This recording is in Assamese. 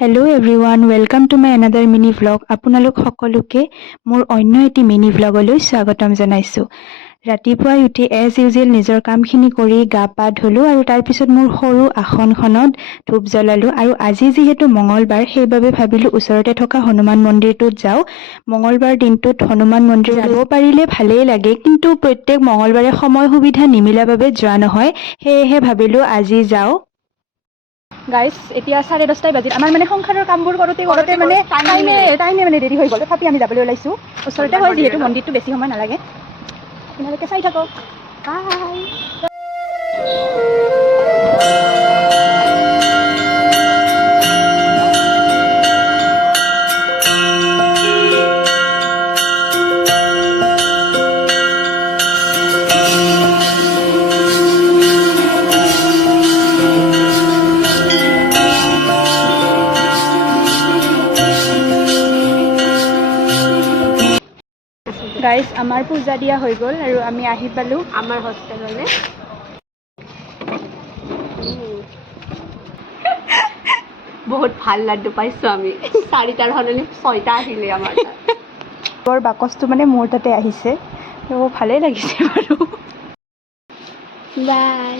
Hello' everyone, welcome to my another mini vlog. আপোনালোক সকলোকে মোৰ অন্য এটি মিনি ভ্লগলৈ স্বাগতম জনাইছোঁ। ৰাতিপুৱাই উঠি এজ ইউজুৱেল নিজৰ কামখিনি কৰি গা পা ধুলোঁ আৰু তাৰপিছত মোৰ সৰু আসনখনত ধূপ জ্বলালোঁ। আৰু আজি যিহেতু মঙলবাৰ, সেইবাবে ভাবিলোঁ ওচৰতে থকা হনুমান মন্দিৰটোত যাওঁ। মঙলবাৰ দিনটোত হনুমান মন্দিৰ যাব পাৰিলে ভালেই লাগে, কিন্তু প্ৰত্যেক মঙলবাৰে সময় সুবিধা নিমিলা বাবে যোৱা নহয়। সেয়েহে ভাবিলোঁ আজি যাওঁ। গাইজ, এতিয়া 10:30 বাজিল। আমাৰ মানে সংসাৰৰ কামবোৰ কৰোঁতে মানে টাইমে মানে দেৰি হৈ গ'ল। তথাপি আমি যাবলৈ ওলাইছোঁ। ওচৰতে হয় যিহেতু মন্দিৰটো, বেছি সময় নালাগে। আপোনালোকে চাই থাকক। বাই। গাইজ, আমাৰ পূজা দিয়া হৈ গ'ল আৰু আমি আহি পালোঁ আমাৰ হোষ্টেললৈ। বহুত ভাল লাড্ডু পাইছোঁ আমি। 4টাৰ সলনি 6টা আহিলে আমাৰ তাত। বৰ বাকচটো মানে মোৰ তাতে আহিছে, তো ভালেই লাগিছে বাৰু। বাই।